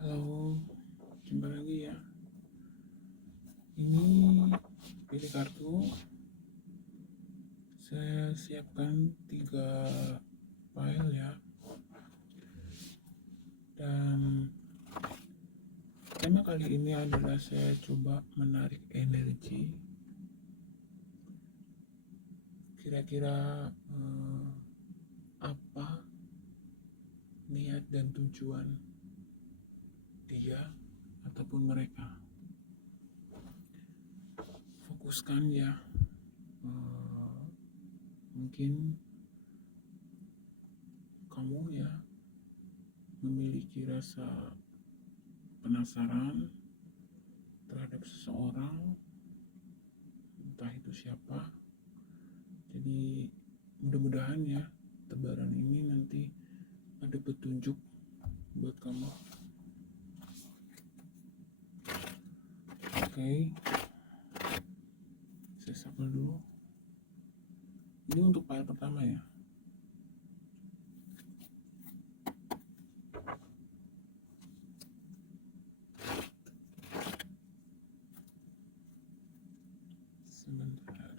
Halo, jumpa lagi ya. Ini pilih kartu. Saya siapkan 3 file ya. Dan tema kali ini adalah saya coba menarik energi. Kira-kira apa niat dan tujuan dia ataupun mereka. Fokuskan ya. Mungkin kamu ya memiliki rasa penasaran terhadap seseorang, entah itu siapa. Jadi mudah-mudahan ya tebaran ini nanti ada petunjuk buat kamu. Oke, saya shuffle dulu. Ini untuk file pertama ya. Sebentar.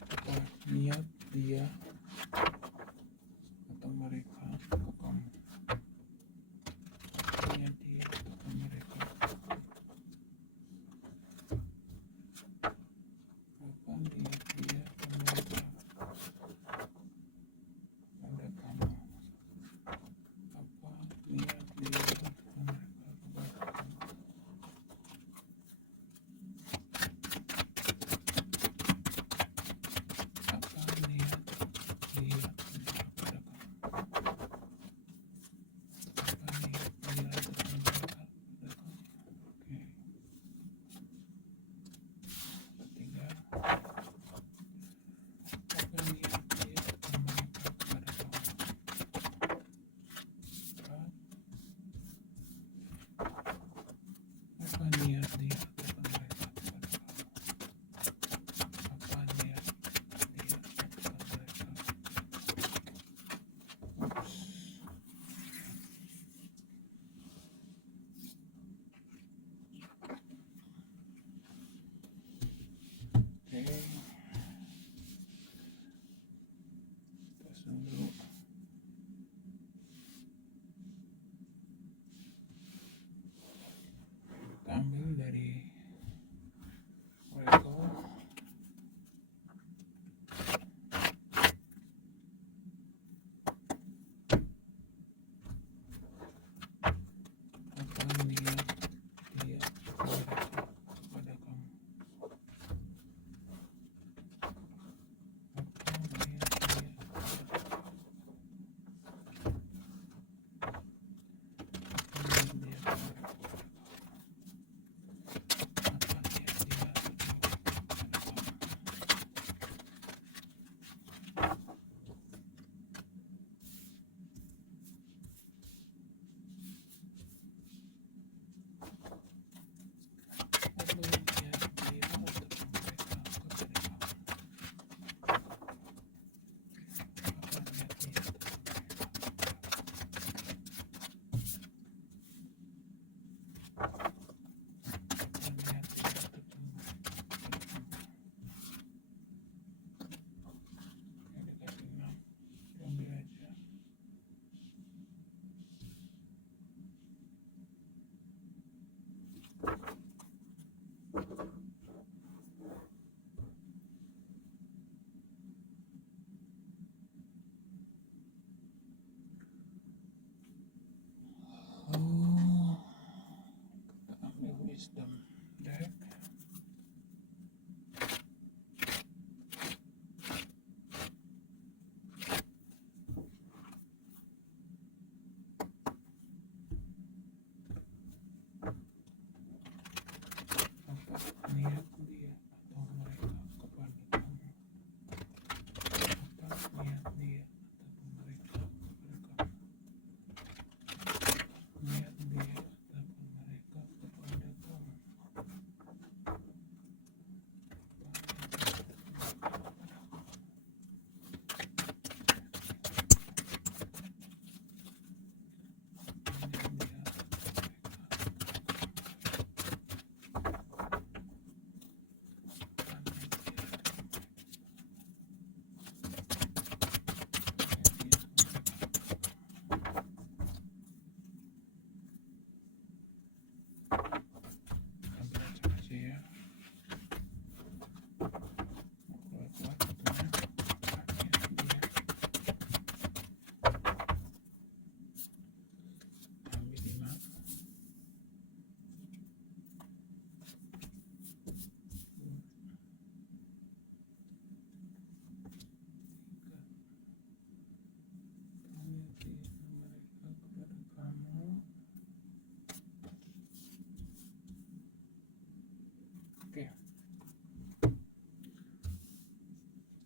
Apa niat dia atau mereka ke kamu? Niat dia atau mereka? Apa niat dia atau mereka pada kamu? Apa niat dia atau mereka kepada kamu? Apa niat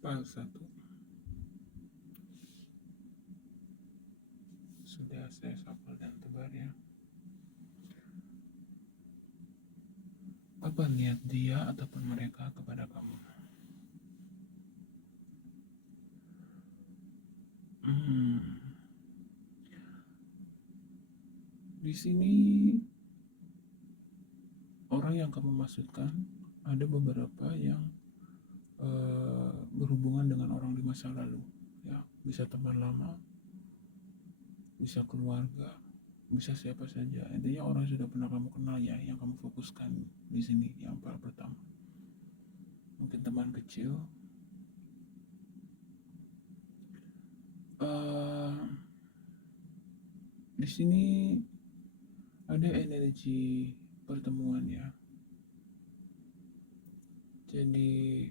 File 1 sudah saya shuffle dan tebar ya. Apa niat dia ataupun mereka kepada kamu? Di sini orang yang kamu maksudkan ada beberapa yang berhubungan dengan orang di masa lalu, ya, bisa teman lama, bisa keluarga, bisa siapa saja. Intinya orang yang sudah pernah kamu kenal ya, yang kamu fokuskan di sini. Yang paling pertama, mungkin teman kecil. Di sini ada energi pertemuan ya. Jadi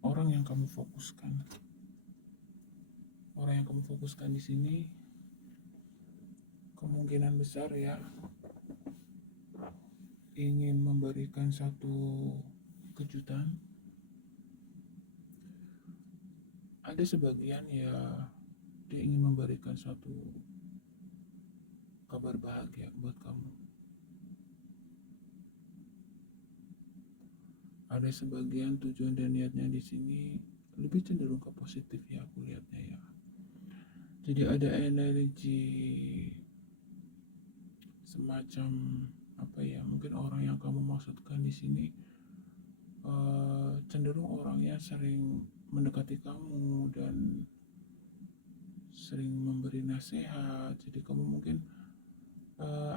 orang yang kamu fokuskan di sini kemungkinan besar ya ingin memberikan satu kejutan. Ada sebagian ya dia ingin memberikan suatu kabar bahagia buat kamu. Ada sebagian tujuan dan niatnya di sini lebih cenderung ke positif ya, aku lihatnya ya. Jadi ada energi semacam apa ya, mungkin orang yang kamu maksudkan di sini cenderung orangnya sering mendekati kamu dan sering memberi nasihat. Jadi kamu mungkin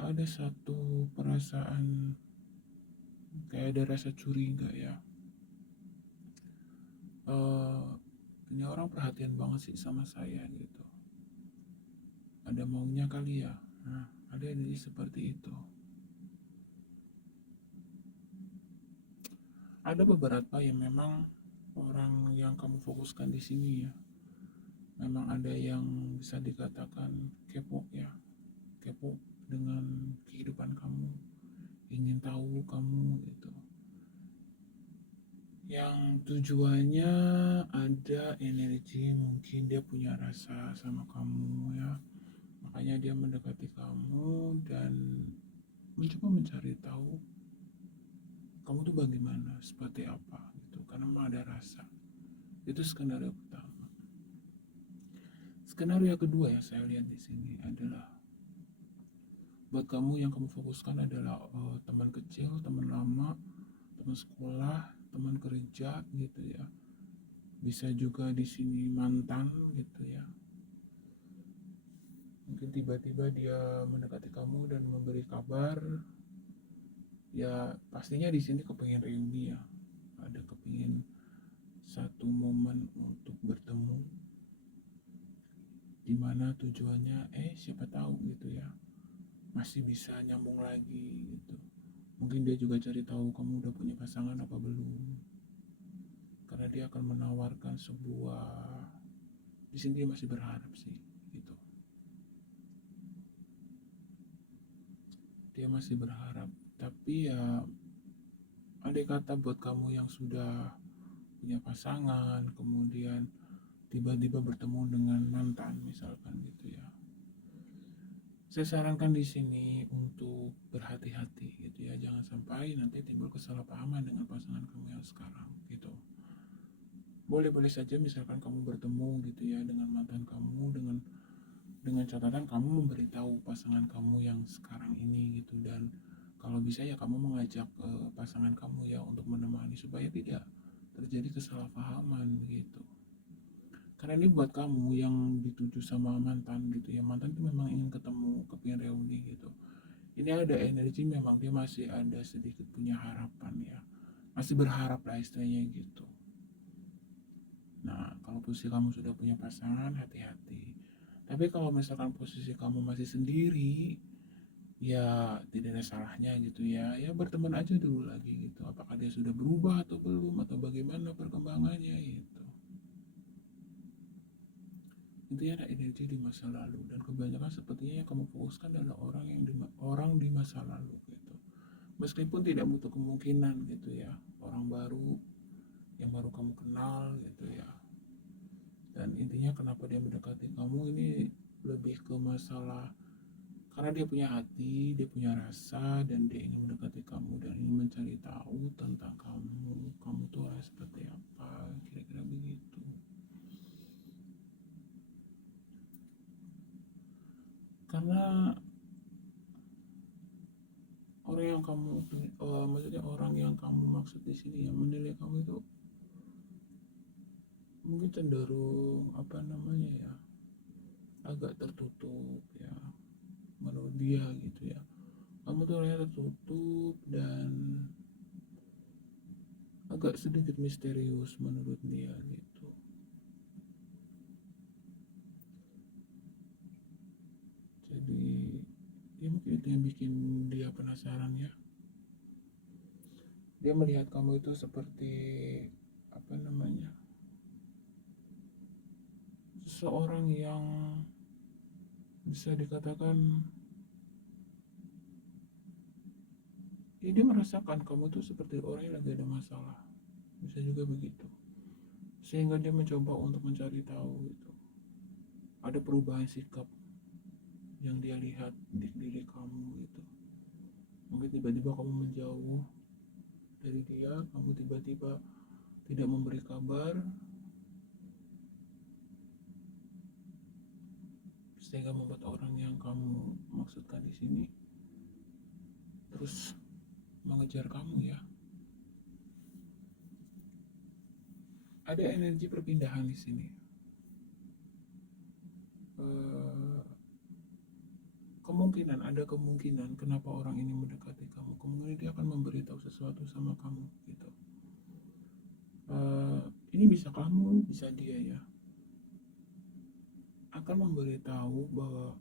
ada satu perasaan kayak ada rasa curiga ya. Ini orang perhatian banget sih sama saya gitu. Ada maunya kali ya. Nah, ada energi seperti itu. Ada beberapa yang memang orang yang kamu fokuskan di sini ya. Memang ada yang bisa dikatakan kepo ya. Kepo dengan kehidupan kamu, ingin tahu kamu gitu. Yang tujuannya ada energi, mungkin dia punya rasa sama kamu ya, makanya dia mendekati kamu dan mencoba mencari tahu kamu tuh bagaimana, seperti apa gitu, karena memang ada rasa. Itu skenario pertama. Skenario kedua yang saya lihat di sini adalah buat kamu yang kamu fokuskan adalah teman kecil, teman lama, teman sekolah, teman kerja gitu ya. Bisa juga di sini mantan gitu ya. Mungkin tiba-tiba dia mendekati kamu dan memberi kabar. Ya pastinya di sini kepingin reuni ya. Ada kepingin satu momen untuk bertemu. Dimana tujuannya siapa tahu gitu ya, masih bisa nyambung lagi gitu. Mungkin dia juga cari tahu kamu udah punya pasangan apa belum, karena dia akan menawarkan sebuah, di sini dia masih berharap sih gitu. Dia masih berharap, tapi ya andai kata buat kamu yang sudah punya pasangan kemudian tiba-tiba bertemu dengan mantan misalkan gitu ya, saya sarankan di sini untuk berhati-hati gitu ya, jangan sampai nanti timbul kesalahpahaman dengan pasangan kamu yang sekarang gitu. Boleh-boleh saja misalkan kamu bertemu gitu ya dengan mantan kamu, dengan catatan kamu memberitahu pasangan kamu yang sekarang ini gitu, dan kalau bisa ya kamu mengajak pasangan kamu ya untuk menemani supaya tidak terjadi kesalahpahaman begitu. Karena ini buat kamu yang dituju sama mantan gitu ya, mantan itu memang ingin ketemu, kepingin reuni gitu. Ini ada energi, memang dia masih ada sedikit punya harapan ya, masih berharap lah istilahnya gitu. Nah kalau posisi kamu sudah punya pasangan, hati-hati. Tapi kalau misalkan posisi kamu masih sendiri, ya tidak ada salahnya gitu ya, ya berteman aja dulu lagi gitu, apakah dia sudah berubah atau belum, atau bagaimana perkembangannya gitu. Intinya ada energi di masa lalu, dan kebanyakan sepertinya yang kamu fokuskan adalah orang di masa lalu gitu. Meskipun tidak butuh kemungkinan gitu ya, orang baru yang baru kamu kenal gitu ya, dan intinya kenapa dia mendekati kamu ini lebih ke masalah karena dia punya hati, dia punya rasa, dan dia ingin mendekati kamu dan ingin mencari tahu tentang kamu tuh orang seperti apa, kira-kira begitu. Karena orang yang maksudnya orang yang kamu maksud di sini yang menilai kamu itu mungkin cenderung agak tertutup ya menurut dia gitu ya. Kamu tuh orangnya tertutup dan agak sedikit misterius menurut dia gitu. Jadi ya mungkin itu yang bikin dia penasaran ya. Dia melihat kamu itu seperti seseorang yang bisa dikatakan ya dia merasakan kamu tuh seperti orang yang lagi ada masalah, bisa juga begitu, sehingga dia mencoba untuk mencari tahu itu ada perubahan sikap yang dia lihat di diri kamu gitu. Mungkin tiba-tiba kamu menjauh dari dia, kamu tiba-tiba tidak memberi kabar, sehingga membuat orang yang kamu maksudkan di sini terus mengejar kamu ya. Ada energi perpindahan di sini. Ada kemungkinan kenapa orang ini mendekati kamu. Kemungkinan dia akan memberitahu sesuatu sama kamu gitu. Ini bisa kamu, bisa dia ya. Akan memberitahu bahwa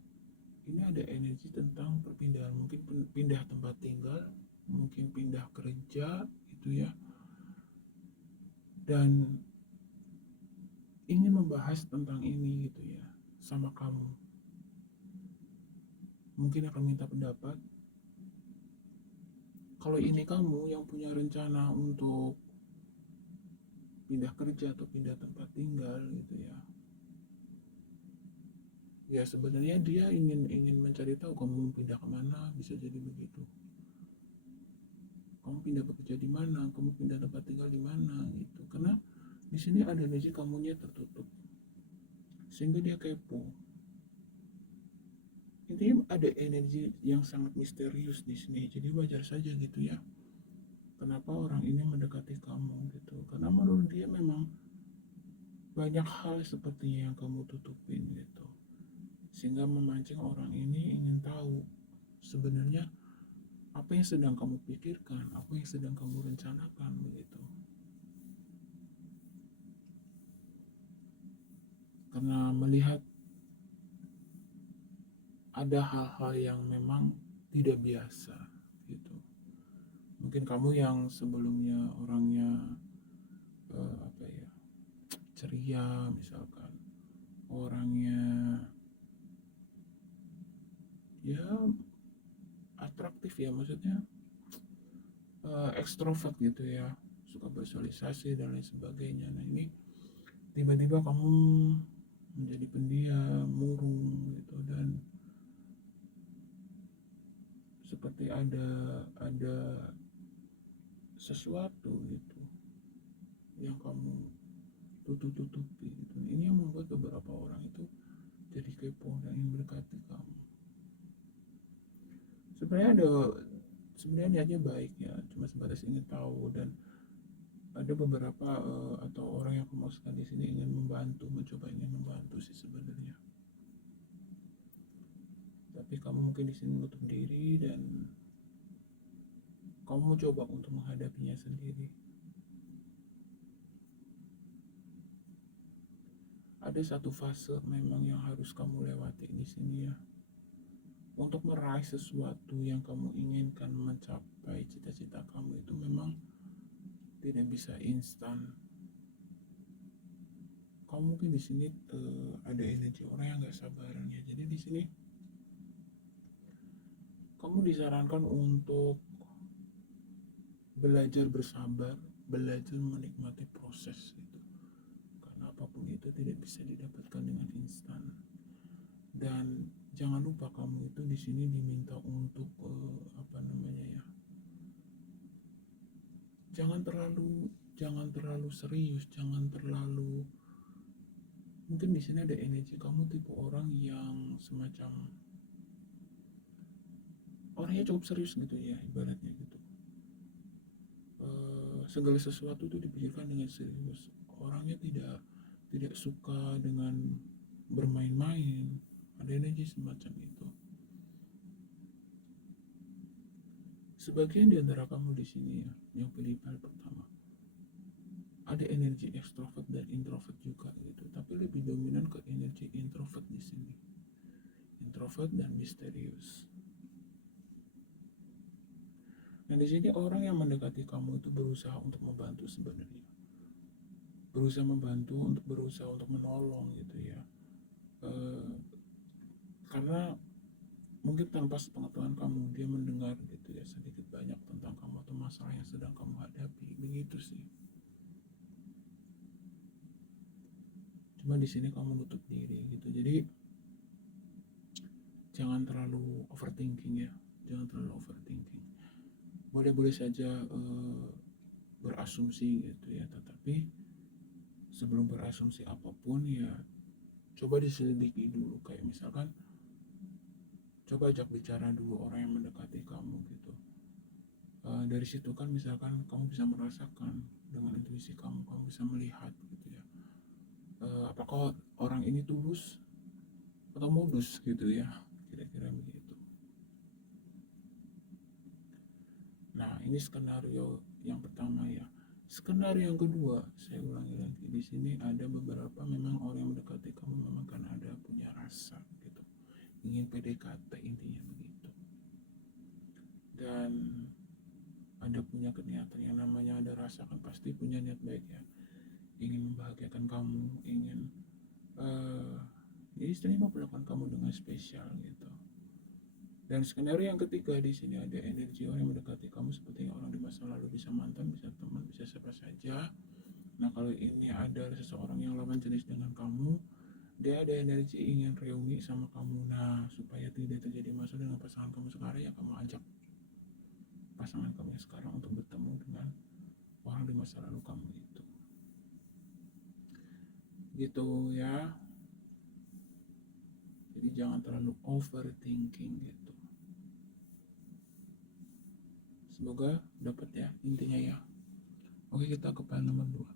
ini ada energi tentang perpindahan, mungkin pindah tempat tinggal, mungkin pindah kerja gitu ya, dan ingin membahas tentang ini gitu ya sama kamu. Mungkin akan minta pendapat kalau ini kamu yang punya rencana untuk pindah kerja atau pindah tempat tinggal gitu ya. Ya sebenarnya dia ingin mencari tahu kamu pindah kemana, bisa jadi begitu. Kamu pindah bekerja di mana, kamu pindah tempat tinggal di mana gitu. Karena di sini ada energi kamunya tertutup, sehingga dia kepo. Intinya ada energi yang sangat misterius di sini. Jadi wajar saja gitu ya. Kenapa orang ini mendekati kamu gitu? Karena menurut dia memang banyak hal seperti yang kamu tutupin gitu, sehingga memancing orang ini ingin tahu sebenarnya apa yang sedang kamu pikirkan, apa yang sedang kamu rencanakan begitu. Karena melihat ada hal-hal yang memang tidak biasa gitu. Mungkin kamu yang sebelumnya orangnya ceria misalkan, orangnya ya atraktif ya, maksudnya ekstrovert gitu ya, suka bersosialisasi dan lain sebagainya. Nah ini tiba-tiba kamu menjadi pendiam, murung gitu, dan seperti ada sesuatu gitu yang kamu tutupi gitu. Ini yang membuat beberapa orang itu jadi kepo dan ingin mendekati kamu. Sebenarnya niatnya baik ya, cuma sebatas ingin tahu, dan ada beberapa atau orang yang aku maksudkan di sini ingin membantu sih sebenarnya. Tapi kamu mungkin di sini menutup diri dan kamu coba untuk menghadapinya sendiri. Ada satu fase memang yang harus kamu lewati di sini ya. Untuk meraih sesuatu yang kamu inginkan, mencapai cita-cita kamu itu memang tidak bisa instan. Kamu mungkin di sini ada energi orang yang nggak sabaran ya. Jadi di sini kamu disarankan untuk belajar bersabar, belajar menikmati proses itu. Karena apapun itu itu tidak bisa didapatkan dengan instan. Dan jangan lupa kamu itu di sini diminta untuk jangan terlalu serius, jangan terlalu, mungkin di sini ada energi kamu tipe orang yang semacam orangnya cukup serius gitu ya, ibaratnya gitu. Segala sesuatu itu dipikirkan dengan serius. Orangnya tidak suka dengan bermain-main. Ada energi semacam itu. Sebagian di antara kamu di sini ya, yang pilih hal pertama, ada energi ekstrovert dan introvert juga gitu, tapi lebih dominan ke energi introvert di sini. Introvert dan misterius. Nah di sini orang yang mendekati kamu itu berusaha untuk membantu sebenarnya, berusaha untuk menolong gitu ya, karena mungkin tanpa sepengetahuan kamu dia mendengar gitu ya sedikit banyak tentang kamu atau masalah yang sedang kamu hadapi, begitu sih. Cuma di sini kamu nutup diri gitu, jadi jangan terlalu overthinking ya, jangan terlalu overthinking. Boleh-boleh saja berasumsi gitu ya, tetapi sebelum berasumsi apapun ya coba diselidiki dulu. Kayak misalkan coba ajak bicara dulu orang yang mendekati kamu gitu. Dari situ kan misalkan kamu bisa merasakan dengan intuisi kamu bisa melihat gitu ya, apakah orang ini tulus atau modus gitu ya, kira-kira begitu. Nah ini skenario yang pertama ya. Skenario yang kedua, saya ulangi lagi, di sini ada beberapa memang orang yang mendekati kamu memang karena ada punya rasa gitu, ingin PDKT, intinya begitu. Dan ada punya niatan, yang namanya ada rasa kan pasti punya niat baik ya, ingin membahagiakan kamu, ingin istilahnya memperlakukan kamu dengan spesial gitu. Dan skenario yang ketiga di sini ada energi orang yang mendekati kamu seperti orang di masa lalu, bisa mantan, bisa teman, bisa siapa saja. Nah kalau ini ada seseorang yang lawan jenis dengan kamu, dia ada energi ingin reuni sama kamu. Nah supaya tidak terjadi masalah dengan pasangan kamu sekarang, ya kamu ajak pasangan kamu yang sekarang untuk bertemu dengan orang di masa lalu kamu itu. Gitu ya. Jadi jangan terlalu overthinking gitu. Semoga dapat ya intinya ya. Oke, kita ke file nomor 2.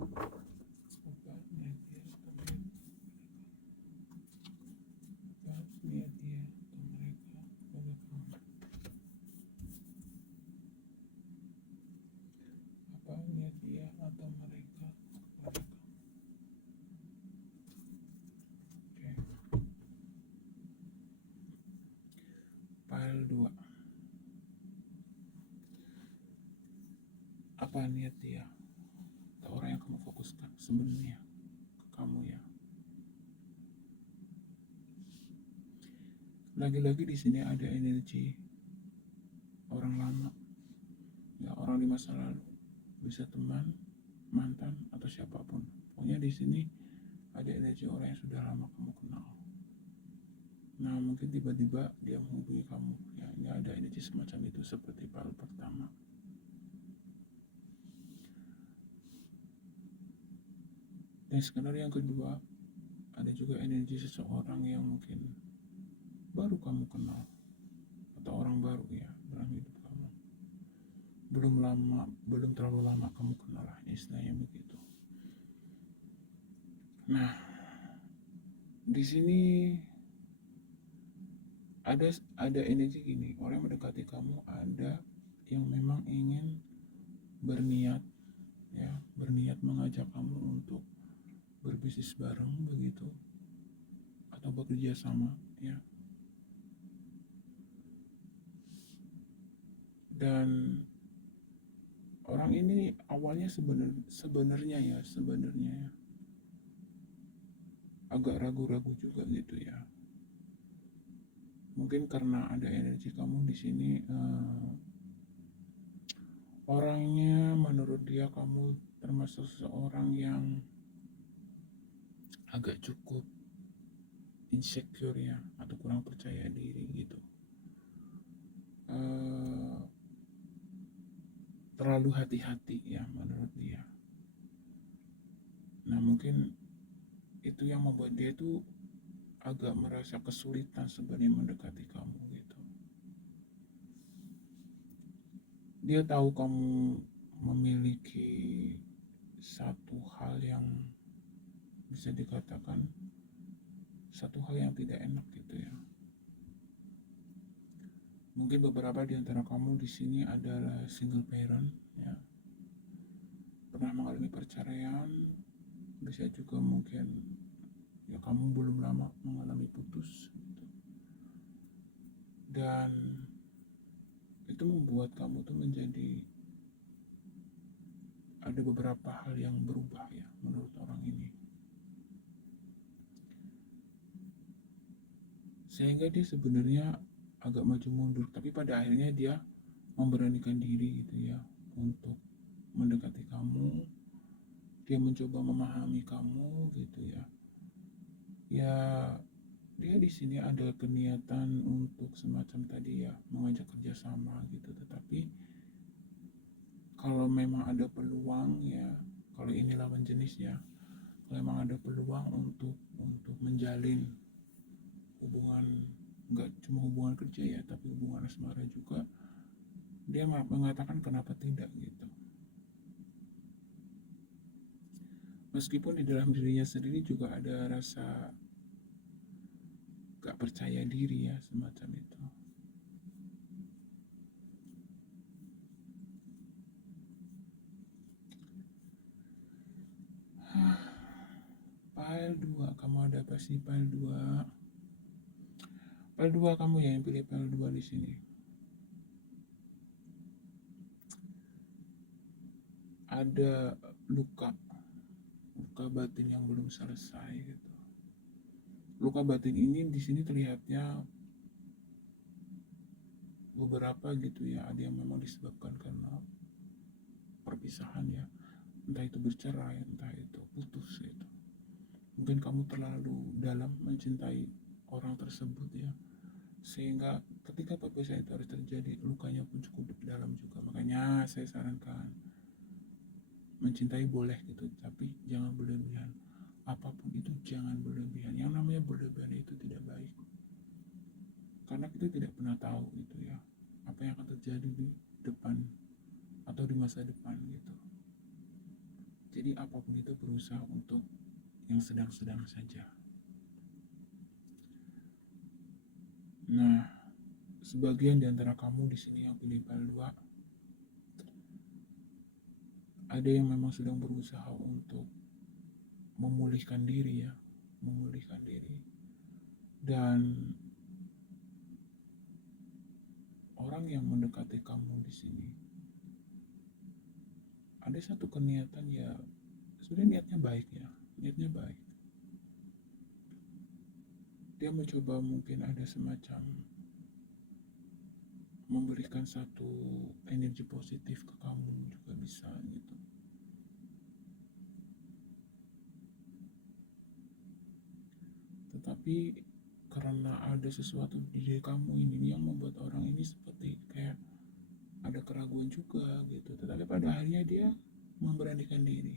Apa niat dia atau mereka? Apa niat dia atau mereka pada kamu? Apa niat dia atau mereka pada kamu? Oke. File 2. Apa niat dia atau orang yang kamu fokuskan sebenarnya ke kamu ya? Lagi-lagi di sini ada energi orang lama, ya orang di masa lalu, bisa teman, mantan atau siapapun. Pokoknya di sini ada energi orang yang sudah lama kamu kenal. Nah mungkin tiba-tiba dia menghubungi kamu, ya ini ada energi semacam itu seperti file pertama. Dan skenario yang kedua, ada juga energi seseorang yang mungkin baru kamu kenal atau orang baru ya dalam hidup kamu, belum terlalu lama kamu kenal lah istilahnya begitu. Nah di sini ada energi gini, orang yang mendekati kamu ada yang memang ingin berniat mengajak kamu untuk berbisnis bareng begitu atau bekerja sama ya. Dan orang ini awalnya sebenarnya agak ragu-ragu juga gitu ya. Mungkin karena ada energi kamu di sini, orangnya menurut dia kamu termasuk seorang yang agak cukup insecure ya atau kurang percaya diri gitu. Terlalu hati-hati ya menurut dia. Nah mungkin itu yang membuat dia itu agak merasa kesulitan sebenarnya mendekati kamu gitu. Dia tahu kamu memiliki satu hal yang bisa dikatakan satu hal yang tidak enak gitu ya. Mungkin beberapa di antara kamu di sini adalah single parent ya, pernah mengalami perceraian, bisa juga mungkin ya kamu belum lama mengalami putus gitu. Dan itu membuat kamu tuh menjadi ada beberapa hal yang berubah ya menurut orang ini, sehingga dia sebenarnya agak maju mundur, tapi pada akhirnya dia memberanikan diri gitu ya untuk mendekati kamu. Dia mencoba memahami kamu gitu ya. Ya dia di sini ada keniatan untuk semacam tadi ya mengajak kerjasama gitu, tetapi kalau memang ada peluang ya, kalau ini lawan jenis ya, kalau memang ada peluang untuk menjalin hubungan, nggak cuma hubungan kerja ya tapi hubungan asmara juga, dia mengatakan kenapa tidak gitu. Meskipun di dalam dirinya sendiri juga ada rasa gak percaya diri ya semacam itu. File 2, kamu ada apa sih file 2? File 2 kamu ya yang pilih file 2 di sini. Ada luka batin yang belum selesai gitu. Luka batin ini di sini terlihatnya beberapa gitu ya, ada yang memang disebabkan karena perpisahan ya, entah itu bercerai, entah itu putus gitu. Mungkin kamu terlalu dalam mencintai orang tersebut ya, sehingga ketika perpisahan itu harus terjadi, lukanya pun cukup dalam juga. Makanya saya sarankan mencintai boleh gitu, tapi jangan berlebihan. Apapun itu jangan berlebihan. Yang namanya berlebihan itu tidak baik, karena kita tidak pernah tahu gitu ya apa yang akan terjadi di depan atau di masa depan gitu. Jadi apapun itu berusaha untuk yang sedang-sedang saja. Nah, sebagian di antara kamu di sini yang pilih file 2, ada yang memang sedang berusaha untuk memulihkan diri ya, memulihkan diri. Dan orang yang mendekati kamu di sini ada satu keniatan ya, sebenarnya niatnya baik ya, niatnya baik. Dia mencoba mungkin ada semacam memberikan satu energi positif ke kamu juga bisa gitu. Tetapi karena ada sesuatu di diri kamu ini yang membuat orang ini seperti kayak ada keraguan juga gitu. Tetapi pada akhirnya dia memberanikan diri.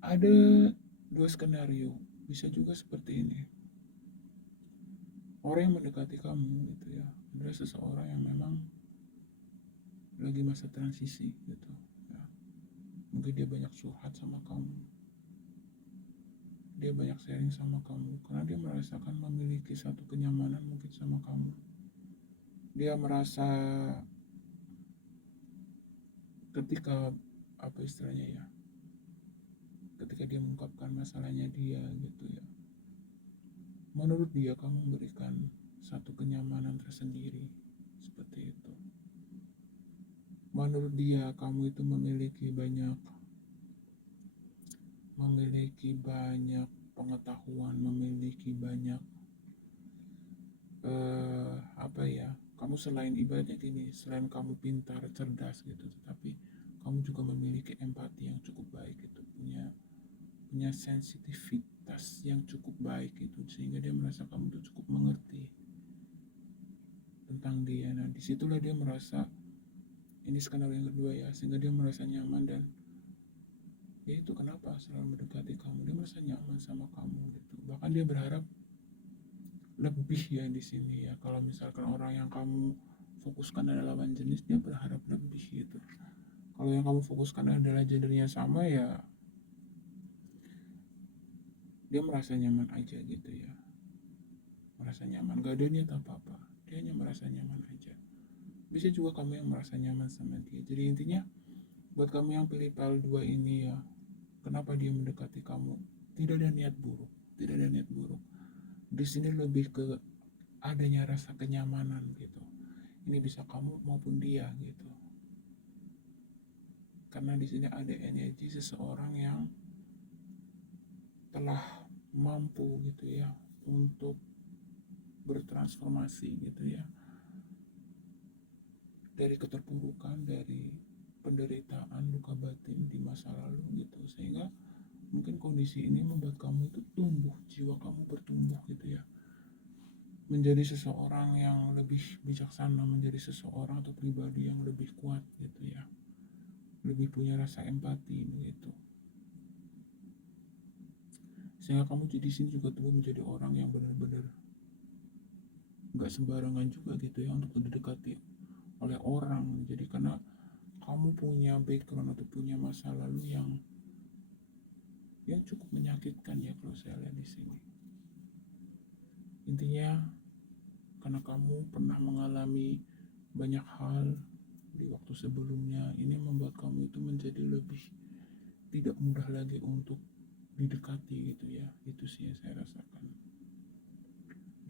Ada dua skenario, bisa juga seperti ini. Orang yang mendekati kamu gitu ya adalah seseorang yang memang lagi masa transisi gitu ya. Mungkin dia banyak curhat sama kamu, dia banyak sharing sama kamu karena dia merasakan memiliki satu kenyamanan mungkin sama kamu. Dia merasa ketika apa istilahnya ya, ketika dia mengungkapkan masalahnya dia gitu ya, menurut dia kamu memberikan satu kenyamanan tersendiri seperti itu. Menurut dia kamu itu memiliki banyak pengetahuan, memiliki banyak apa ya, kamu selain ibaratnya gini, selain kamu pintar, cerdas gitu, tetapi kamu juga memiliki empati yang cukup baik gitu, punya sensitivitas yang cukup baik gitu, sehingga dia merasa kamu tuh cukup mengerti tentang dia. Nah disitulah dia merasa, ini skenario yang kedua ya, sehingga dia merasa nyaman. Dan ya itu kenapa selalu mendekati kamu, dia merasa nyaman sama kamu gitu. Bahkan dia berharap lebih ya di sini ya. Kalau misalkan orang yang kamu fokuskan adalah lawan jenis, dia berharap lebih gitu. Kalau yang kamu fokuskan adalah gendernya sama ya, dia merasa nyaman aja gitu ya, merasa nyaman, gak ada niat apa-apa, dia hanya merasa nyaman aja. Bisa juga kamu yang merasa nyaman sama dia. Jadi intinya buat kamu yang pilih PL 2 ini ya, kenapa dia mendekati kamu, tidak ada niat buruk, tidak ada niat buruk. Di sini lebih ke adanya rasa kenyamanan gitu. Ini bisa kamu maupun dia gitu. Karena di sini ada energi seseorang yang telah mampu gitu ya untuk bertransformasi gitu ya, dari keterpurukan, dari penderitaan, luka batin di masa lalu gitu, sehingga mungkin kondisi ini membuat kamu itu tumbuh, jiwa kamu bertumbuh gitu ya, menjadi seseorang yang lebih bijaksana, menjadi seseorang atau pribadi yang lebih kuat gitu ya, lebih punya rasa empati begitu, sehingga kamu jadi sini juga tumbuh menjadi orang yang benar-benar nggak sembarangan juga gitu ya untuk didekati oleh orang. Jadi karena kamu punya background atau punya masa lalu yang cukup menyakitkan ya kalau saya lihat di sini. Intinya karena kamu pernah mengalami banyak hal di waktu sebelumnya, ini membuat kamu itu menjadi lebih tidak mudah lagi untuk didekati gitu ya. Itu sih yang saya rasakan.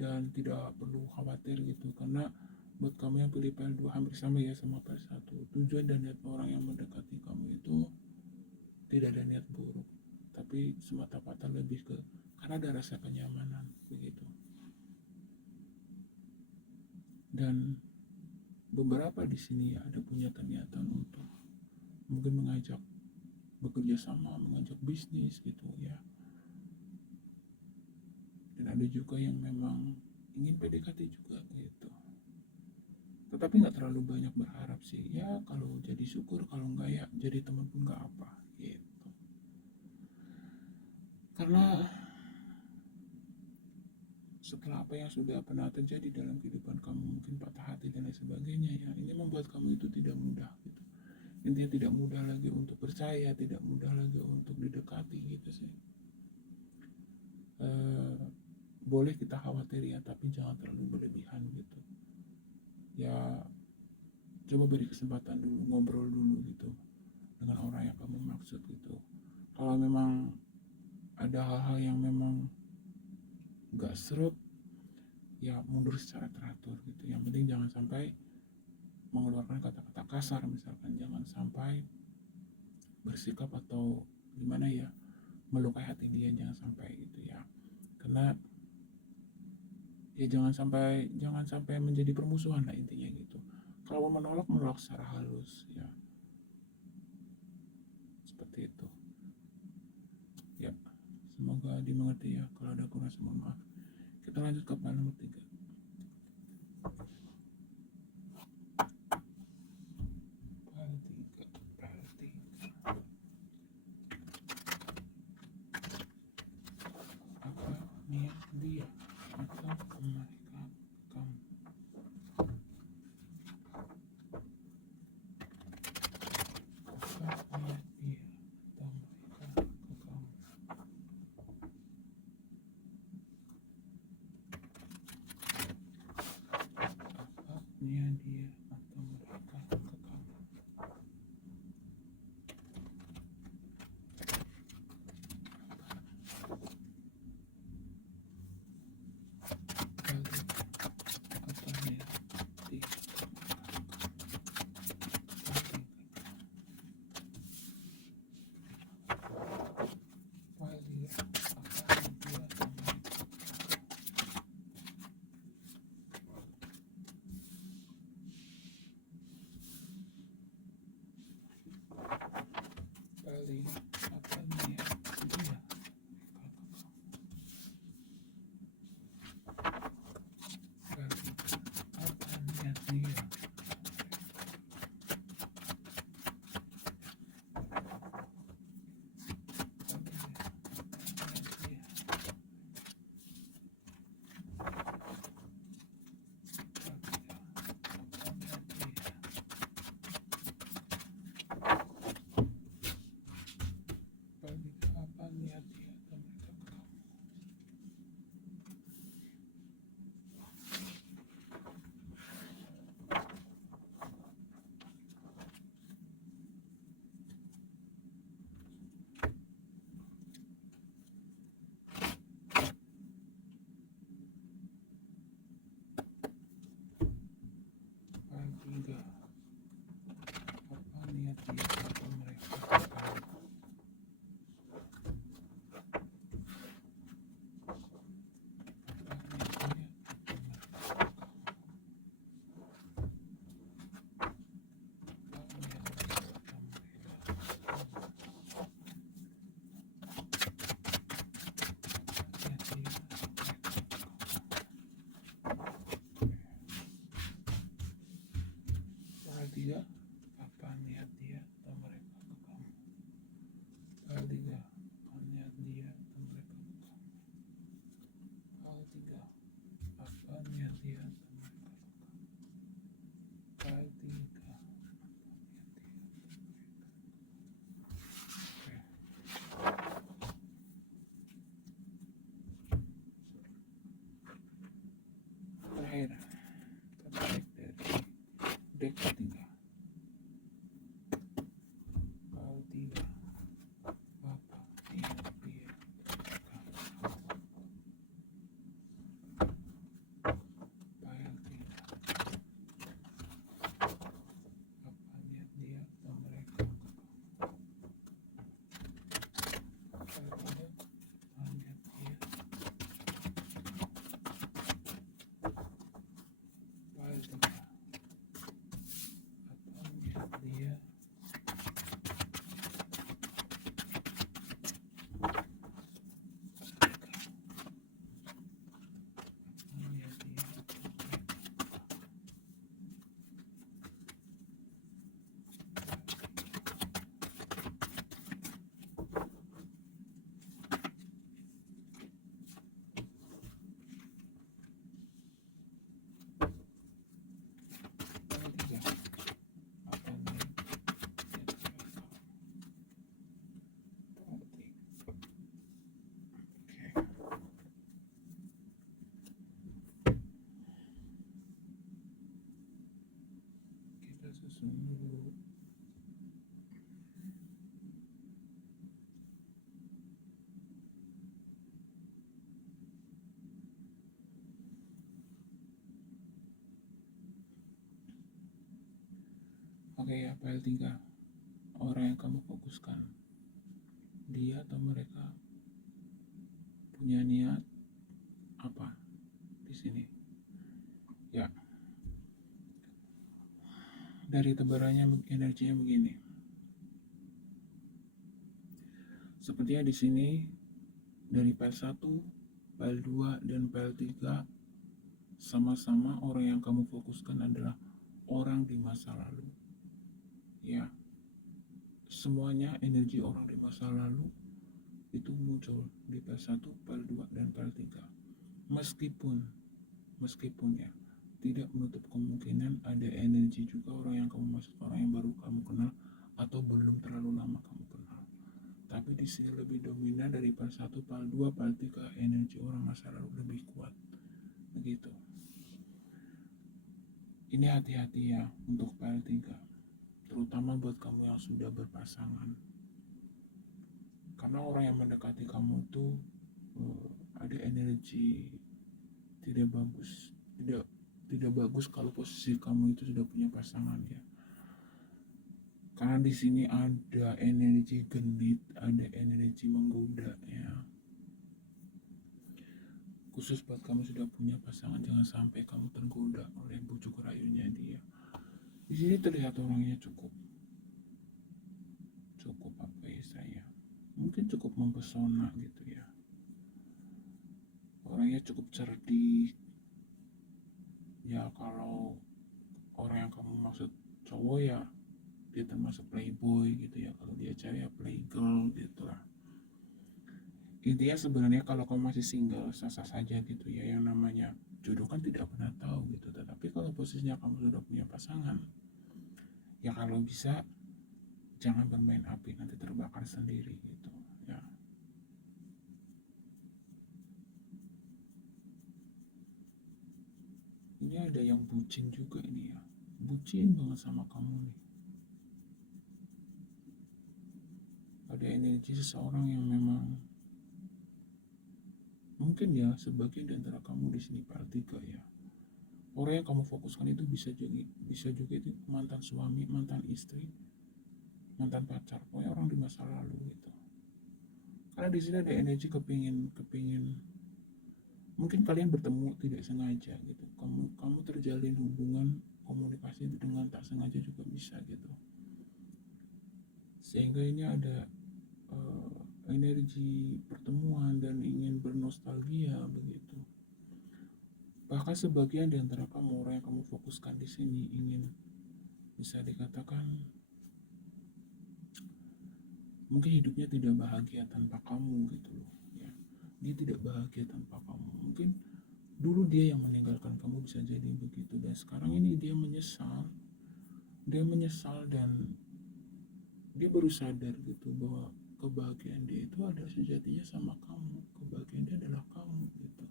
Dan tidak perlu khawatir gitu, karena buat kamu yang pilih PL 2 hampir sama ya sama PL 1. Tujuan dan niat orang yang mendekati kamu itu tidak ada niat buruk, tapi semata-mata lebih ke karena ada rasa kenyamanan begitu. Dan beberapa di sini ya ada punya niatan untuk mungkin mengajak bekerja sama, mengajak bisnis gitu ya. Dan ada juga yang memang ingin PDKT juga gitu. Tetapi nggak terlalu banyak berharap sih. Ya kalau jadi syukur, kalau nggak ya jadi teman pun nggak apa gitu. Karena setelah apa yang sudah pernah terjadi dalam kehidupan kamu, mungkin membuat kamu itu tidak mudah gitu. Intinya tidak mudah lagi untuk percaya, tidak mudah lagi untuk didekati gitu sih. Boleh kita khawatir ya, tapi jangan terlalu berlebihan gitu ya. Coba beri kesempatan dulu, ngobrol dulu gitu dengan orang yang kamu maksud gitu. Kalau memang ada hal-hal yang memang gak serut, ya mundur secara teratur gitu. Yang penting jangan sampai mengeluarkan kata-kata kasar misalkan, jangan sampai bersikap atau gimana ya, melukai hati dia, jangan sampai gitu ya. Karena ya jangan sampai menjadi permusuhan lah intinya gitu. Kalau menolak secara halus ya, seperti itu ya. Semoga dimengerti ya. Kalau ada kurang mohon maaf. Kita lanjut ke file nomor 3. Apa niat dia atau mereka kamu? Apa niat dia atau mereka ke kamu? Apa niat dia atau mereka ke kamu? Balik apa niat dia? Tiga, apa niat dia atau mereka ke kamu? Tiga, apa niat dia atau mereka ke kamu? Hal tiga, apa niat dia atau mereka ke kamu? Hal tiga, apa niat dia atau mereka ke kamu? Hal tiga, terakhir terbaik dari deck ketiga. Hal tiga, apa niat dia ke kamu? File 3, apa niat dia atau mereka ke kamu? File 3, apa niat dia? File 3, Saya susun dulu. Oke ya, PL3. Orang yang kamu fokuskan, dia atau mereka punya niat apa di sini? Ya, dari tebarannya energinya begini. Sepertinya di sini dari PL1, PL2, dan PL3 sama-sama orang yang kamu fokuskan adalah orang di masa lalu. Ya, semuanya energi orang di masa lalu itu muncul di PL1, PL2, dan PL3. Meskipun ya tidak menutup kemungkinan ada energi juga orang yang kamu maksud, orang yang baru kamu kenal atau belum terlalu lama kamu kenal. Tapi di sini lebih dominan dari PL1, PL2, PL3, energi orang masa lalu lebih kuat. Begitu. Ini hati-hati ya untuk PL3, terutama buat kamu yang sudah berpasangan. Karena orang yang mendekati kamu tuh ada energi tidak bagus, tidak bagus kalau posisi kamu itu sudah punya pasangan ya. Karena di sini ada energi genit, ada energi menggoda ya. Khusus buat kamu sudah punya pasangan, jangan sampai kamu tergoda oleh bujuk rayunya dia. Di sini terlihat orangnya cukup apa ya saya, mungkin cukup mempesona gitu ya. Orangnya cukup cerdik. Ya kalau orang yang kamu maksud cowok ya dia termasuk playboy gitu ya, kalau dia cewek ya playgirl gitu lah. Intinya sebenarnya kalau kamu masih single sah-sah saja gitu ya, yang namanya jodoh kan tidak pernah tahu gitu. Tetapi kalau posisinya kamu sudah punya pasangan, ya kalau bisa jangan bermain api, nanti terbakar sendiri gitu ya. Ini ada yang bucin juga ini ya, bucin banget sama kamu nih. Ada energi seseorang yang memang mungkin ya sebagian di antara kamu di sini PL3 ya. Orang yang kamu fokuskan itu bisa juga itu mantan suami, mantan istri, mantan pacar, pokoknya orang di masa lalu gitu. Karena di sini ada energi kepingin mungkin kalian bertemu tidak sengaja gitu. Kamu terjalin hubungan komunikasi dengan tak sengaja juga bisa gitu. Sehingga ini ada energi pertemuan dan ingin bernostalgia begitu. Bahkan sebagian di antara kamu, orang yang kamu fokuskan di sini ingin, bisa dikatakan mungkin hidupnya tidak bahagia tanpa kamu gitu loh ya. Dia tidak bahagia tanpa kamu. Mungkin dulu dia yang meninggalkan kamu, bisa jadi begitu, dan sekarang ini dia menyesal dan dia baru sadar gitu bahwa kebahagiaan dia itu ada sejatinya sama kamu, kebahagiaan dia adalah kamu gitu.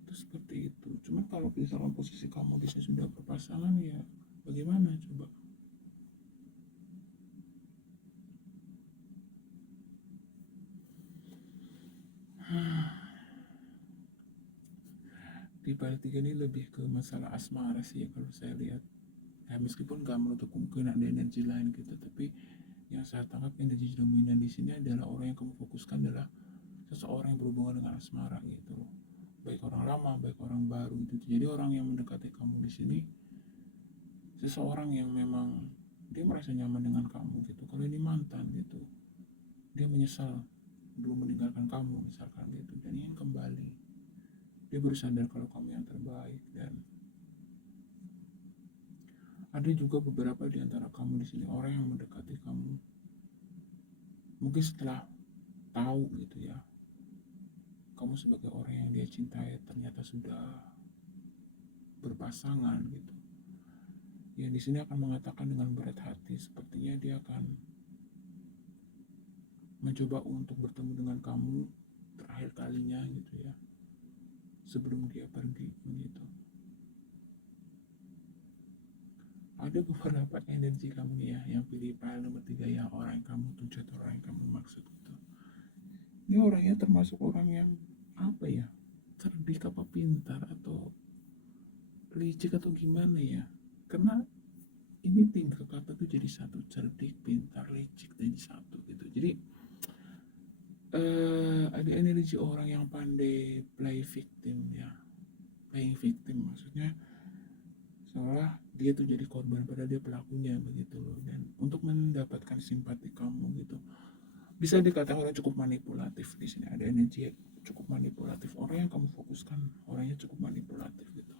Itu seperti itu. Cuma kalau misalkan posisi kamu bisa sudah berpasangan ya bagaimana coba? Di balik tiga ini lebih ke masalah asmara sih ya kalau saya lihat ya, meskipun gak menutup kemungkinan ada energi lain gitu, tapi yang saya tangkap energi dominan di sini adalah orang yang kamu fokuskan adalah seseorang yang berhubungan dengan asmara gitu loh, baik orang lama baik orang baru gitu. Jadi orang yang mendekati kamu di sini seseorang yang memang dia merasa nyaman dengan kamu gitu. Kalau ini mantan gitu, dia menyesal belum meninggalkan kamu misalkan gitu dan ingin kembali. Dia baru sadar kalau kamu yang terbaik. Dan ada juga beberapa di antara kamu di sini orang yang mendekati kamu mungkin setelah tahu gitu ya kamu sebagai orang yang dia cintai ternyata sudah berpasangan gitu. Ya di sini akan mengatakan dengan berat hati, sepertinya dia akan mencoba untuk bertemu dengan kamu terakhir kalinya gitu ya, sebelum dia pergi begitu. ada beberapa energi kamu nih ya yang pilih file nomor 3 ya, orang yang kamu tuju atau orang yang kamu maksud gitu. Ini orangnya termasuk orang yang apa ya, cerdik apa pintar atau licik atau gimana ya, karena ini tiga kata tuh jadi satu, cerdik, pintar, licik jadi satu gitu. Jadi ada energi orang yang pandai play victim ya, playing victim maksudnya seolah dia tuh jadi korban padahal dia pelakunya begitu loh. Dan untuk mendapatkan simpati kamu gitu, bisa dikatakan orang cukup manipulatif. Di sini ada energi cukup manipulatif, orang yang kamu fokuskan orangnya cukup manipulatif gitu,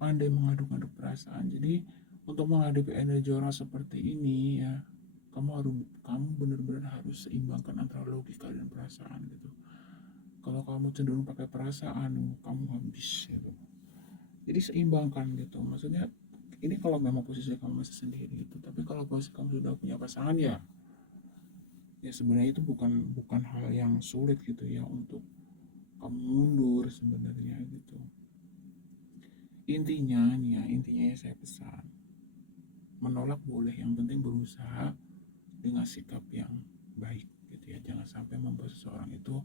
pandai mengaduk-aduk perasaan. Jadi untuk menghadapi energi orang seperti ini ya, kamu benar-benar harus seimbangkan antara logika dan perasaan gitu. Kalau kamu cenderung pakai perasaan, kamu habis gitu. Jadi seimbangkan gitu, maksudnya ini kalau memang posisi kamu masih sendiri gitu. Tapi kalau posisi kamu sudah punya pasangan ya, ya sebenarnya itu bukan bukan hal yang sulit gitu ya untuk kamu mundur sebenarnya gitu. Intinya nih ya, intinya ya saya pesan, menolak boleh, yang penting berusaha dengan sikap yang baik gitu ya, jangan sampai membuat seseorang itu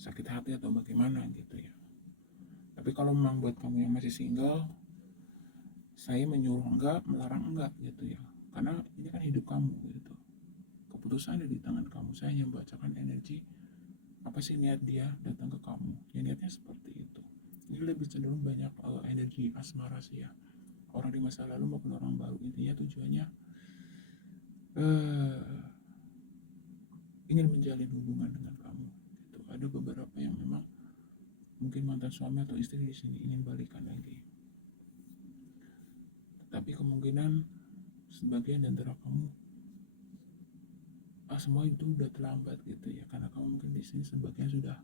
sakit hati atau bagaimana gitu ya. Tapi kalau memang buat kamu yang masih single, saya menyuruh enggak, melarang enggak gitu ya, karena ini kan hidup kamu gitu, keputusan ada di tangan kamu. Saya hanya membacakan energi apa sih niat dia datang ke kamu ya, niatnya seperti itu. Ini lebih cenderung banyak energi asmara sih ya, orang di masa lalu maupun orang baru, intinya tujuannya ingin menjalin hubungan dengan kamu gitu. Ada beberapa yang memang mungkin mantan suami atau istri di sini ingin balikan lagi, tapi kemungkinan sebagian di antara kamu semua itu udah terlambat gitu ya, karena kamu mungkin di sini sebagian sudah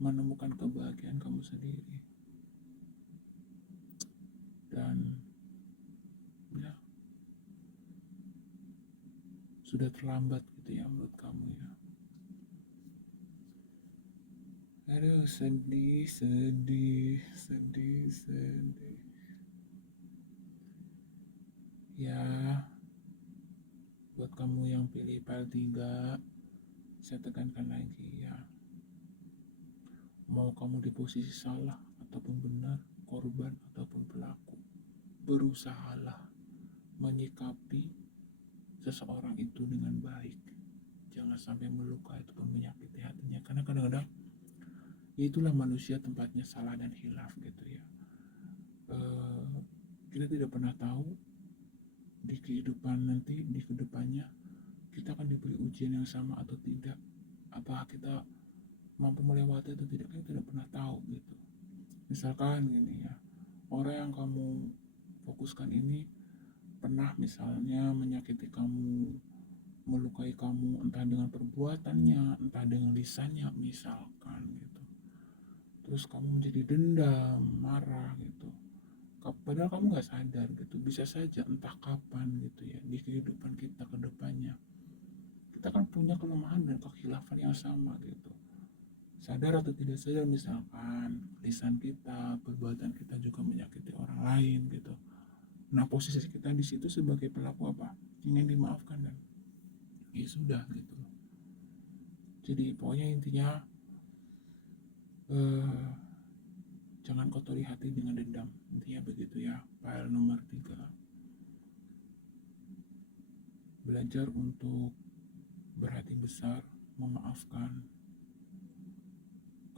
menemukan kebahagiaan kamu sendiri, dan ya sudah terlambat gitu ya menurut kamu ya. Aduh, sedih, sedih, sedih, sedih. Ya, buat kamu yang pilih file 3, saya tekankan lagi ya. Mau kamu di posisi salah ataupun benar, korban ataupun pelaku, berusahalah menyikapi seseorang itu dengan baik. Jangan sampai melukai ataupun menyakiti hatinya, karena kadang-kadang ya itulah manusia, tempatnya salah dan hilaf gitu ya. Kita tidak pernah tahu di kehidupan nanti, di kedepannya kita akan diberi ujian yang sama atau tidak, apakah kita mampu melewati atau tidak, kita tidak pernah tahu gitu. Misalkan gini ya, orang yang kamu fokuskan ini pernah misalnya menyakiti kamu, melukai kamu, entah dengan perbuatannya, entah dengan lisannya misalkan gitu. Terus kamu menjadi dendam, marah gitu, padahal kamu nggak sadar gitu. Bisa saja entah kapan gitu ya, di kehidupan kita ke depannya kita kan punya kelemahan dan kekhilafan yang sama gitu, sadar atau tidak sadar. Misalkan lisan kita, perbuatan kita juga menyakiti orang lain gitu. Nah, posisi kita di situ sebagai pelaku apa, ingin dimaafkan kan, ya sudah gitu. Jadi pokoknya intinya jangan kotori hati dengan dendam, intinya begitu ya. File nomor 3, belajar untuk berhati besar, memaafkan,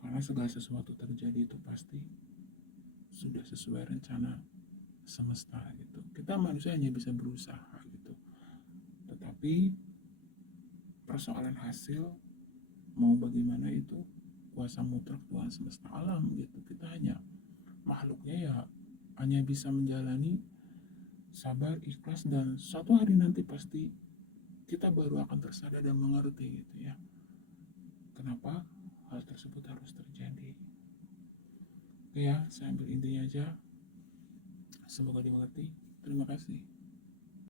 karena segala sesuatu terjadi itu pasti sudah sesuai rencana semesta gitu. Kita manusia hanya bisa berusaha gitu, tetapi persoalan hasil mau bagaimana itu kuasa mutlak Tuhan semesta alam gitu. Kita hanya makhluknya ya, hanya bisa menjalani, sabar, ikhlas, dan suatu hari nanti pasti kita baru akan tersadar dan mengerti gitu ya, kenapa hal tersebut harus terjadi. Oke ya, saya ambil intinya aja, semoga dimengerti. Terima kasih.